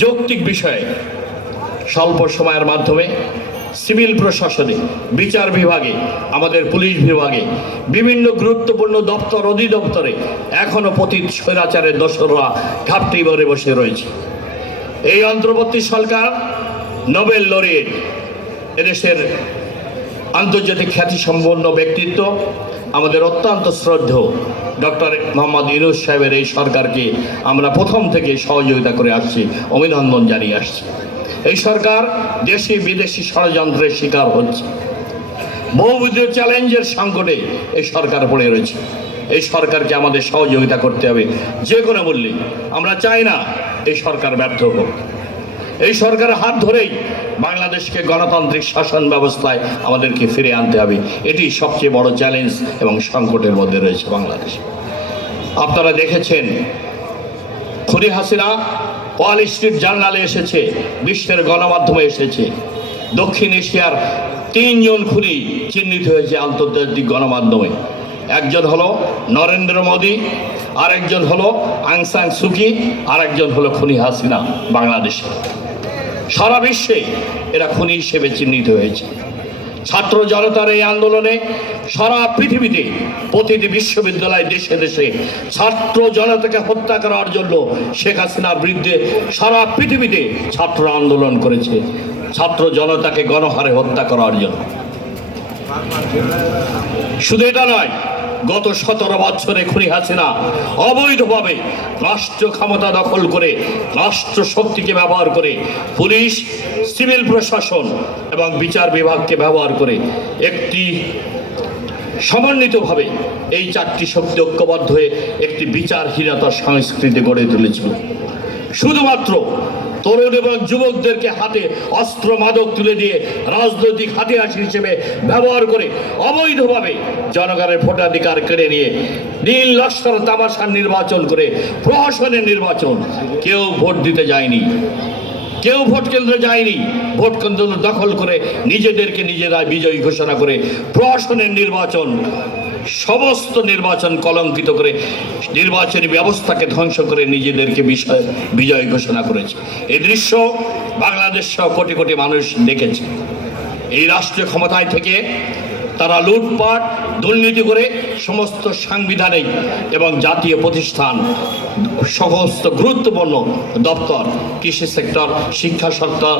যৌক্তিক বিষয়ে স্বল্প সময়ের মাধ্যমে সিভিল প্রশাসনে, বিচার বিভাগে, আমাদের পুলিশ বিভাগে, বিভিন্ন গুরুত্বপূর্ণ দপ্তর, অধিদপ্তরে এখনও পতীত স্বৈরাচারের দোসররা ঘাপটি ভরে বসে রয়েছে। এই অন্তর্বর্তী সরকার নোবেল লরিয়েট, এদেশের আন্তর্জাতিক খ্যাতিসম্পন্ন ব্যক্তিত্ব আমাদের অত্যন্ত শ্রদ্ধ ডক্টর মোহাম্মদ ইনুস সাহেবের এই সরকারকে আমরা প্রথম থেকে সহযোগিতা করে আসছি, অভিনন্দন জানিয়ে আসছি। এই সরকার দেশি বিদেশি ষড়যন্ত্রের শিকার হচ্ছে। বহুবিধ চ্যালেঞ্জের সংকটে এই সরকার পড়ে রয়েছে। এই সরকারকে আমাদের সহযোগিতা করতে হবে, যে কোনো মূল্যে। আমরা চাই না এই সরকার ব্যর্থ হোক। এই সরকারের হাত ধরেই বাংলাদেশকে গণতান্ত্রিক শাসন ব্যবস্থায় আমাদেরকে ফিরে আনতে হবে। এটি সবচেয়ে বড় চ্যালেঞ্জ এবং সংকটের মধ্যে রয়েছে বাংলাদেশ। আপনারা দেখেছেন, খুনি হাসিনা ওয়াল স্ট্রিট জার্নালে এসেছে, বিশ্বের গণমাধ্যমে এসেছে। দক্ষিণ এশিয়ার তিনজন খুনি চিহ্নিত হয়েছে আন্তর্জাতিক গণমাধ্যমে। একজন হলো নরেন্দ্র মোদী, আরেকজন হলো আংসাং সুকি, আরেকজন হলো খুনি হাসিনা বাংলাদেশে। সারা বিশ্বে এরা খুনি হিসেবে চিহ্নিত হয়েছে। ছাত্র জনতার এই আন্দোলনে সারা পৃথিবীতে প্রতিটি বিশ্ববিদ্যালয় দেশে দেশে ছাত্র জনতাকে হত্যা করার জন্য শেখ হাসিনার বিরুদ্ধে সারা পৃথিবীতে ছাত্র আন্দোলন করেছে। ছাত্র জনতাকে গণহারে হত্যা করার জন্য। শুধু এটা নয় গত সতেরো বছরে খুনি হাসিনা অবৈধভাবে রাষ্ট্র ক্ষমতা দখল করে রাষ্ট্র শক্তিকে ব্যবহার করে পুলিশ, সিভিল প্রশাসন এবং বিচার বিভাগকে ব্যবহার করে একটি সমন্বিতভাবে এই চারটি শক্তি ঐক্যবদ্ধ হয়ে একটি বিচারহীনতার সংস্কৃতি গড়ে তুলেছিল। শুধুমাত্র তরুণ এবং যুবকদেরকে হাতে অস্ত্র মাদক তুলে দিয়ে রাজনৈতিক হাতিয়ার হিসেবে ব্যবহার করে অবৈধভাবে জনগণের ভোটাধিকার কেড়ে নিয়ে নীল লস্কর তামাশার নির্বাচন করে প্রহসনের নির্বাচন। কেউ ভোট দিতে যায়নি। কেউ ভোট কেন্দ্রে যায়নি। ভোট কেন্দ্র দখল করে নিজেদেরকে নিজেরা বিজয়ী ঘোষণা করে প্রশাসনের নির্বাচন, সমস্ত নির্বাচন কলঙ্কিত করে নির্বাচনী ব্যবস্থাকে ধ্বংস করে নিজেদেরকে বিষয়, বিজয় ঘোষণা করেছে। এই দৃশ্য বাংলাদেশ সহ কোটি কোটি মানুষ দেখেছে। এই রাষ্ট্রীয় ক্ষমতায় থেকে তারা লুটপাট, দুর্নীতি করে সমস্ত সাংবিধানিক এবং জাতীয় প্রতিষ্ঠান, সমস্ত গুরুত্বপূর্ণ দপ্তর, কৃষি সেক্টর, শিক্ষা সেক্টর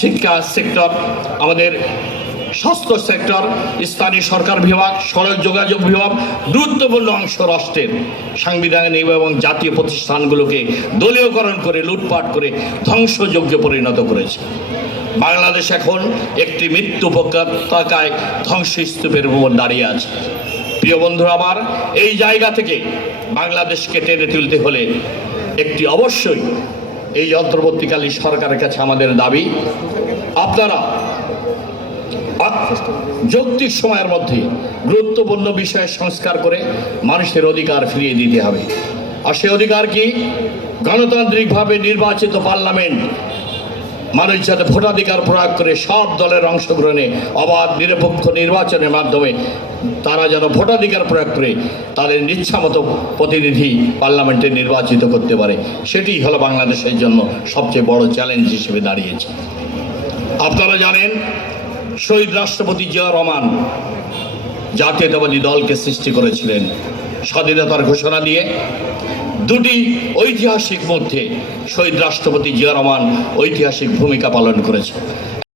শিক্ষা সেক্টর, আমাদের স্বাস্থ্য সেক্টর, স্থানীয় সরকার বিভাগ, সড়ক যোগাযোগ বিভাগ, গুরুত্বপূর্ণ অংশ রাষ্ট্রের সাংবিধানিক এবং জাতীয় প্রতিষ্ঠানগুলোকে দলীয়করণ করে, লুটপাট করে ধ্বংসযোগ্য পরিণত করেছে। বাংলাদেশ এখন একটি মৃত্যু উপত্যকায় ধ্বংসস্তূপের উপর দাঁড়িয়ে আছে। প্রিয় বন্ধুরা, আমার এই জায়গা থেকে বাংলাদেশকে টেনে তুলতে হলে একটি অবশ্যই এই অন্তর্বর্তীকালীন সরকারের কাছে আমাদের দাবি, আপনারা যৌক্তিক সময়ের মধ্যে গুরুত্বপূর্ণ বিষয়ে সংস্কার করে মানুষের অধিকার ফিরিয়ে দিতে হবে। আর সে অধিকার কি? গণতান্ত্রিকভাবে নির্বাচিত পার্লামেন্ট মানুষ যাতে ভোটাধিকার প্রয়োগ করে সব দলের অংশগ্রহণে অবাধ, নিরপেক্ষ নির্বাচনের মাধ্যমে তারা যেন ভোটাধিকার প্রয়োগ করে, তাদের ইচ্ছামতো প্রতিনিধি পার্লামেন্টে নির্বাচিত করতে পারে। সেটি হলো বাংলাদেশের জন্য সবচেয়ে বড় চ্যালেঞ্জ হিসেবে দাঁড়িয়েছে। আপনারা জানেন, শহীদ রাষ্ট্রপতি জিয়া রহমান জাতীয়তাবাদী দলকে সৃষ্টি করেছিলেন। স্বাধীনতার ঘোষণা দিয়ে দুটি ঐতিহাসিক মধ্যে শহীদ রাষ্ট্রপতি জিয়া রহমান ঐতিহাসিক ভূমিকা পালন করেছে।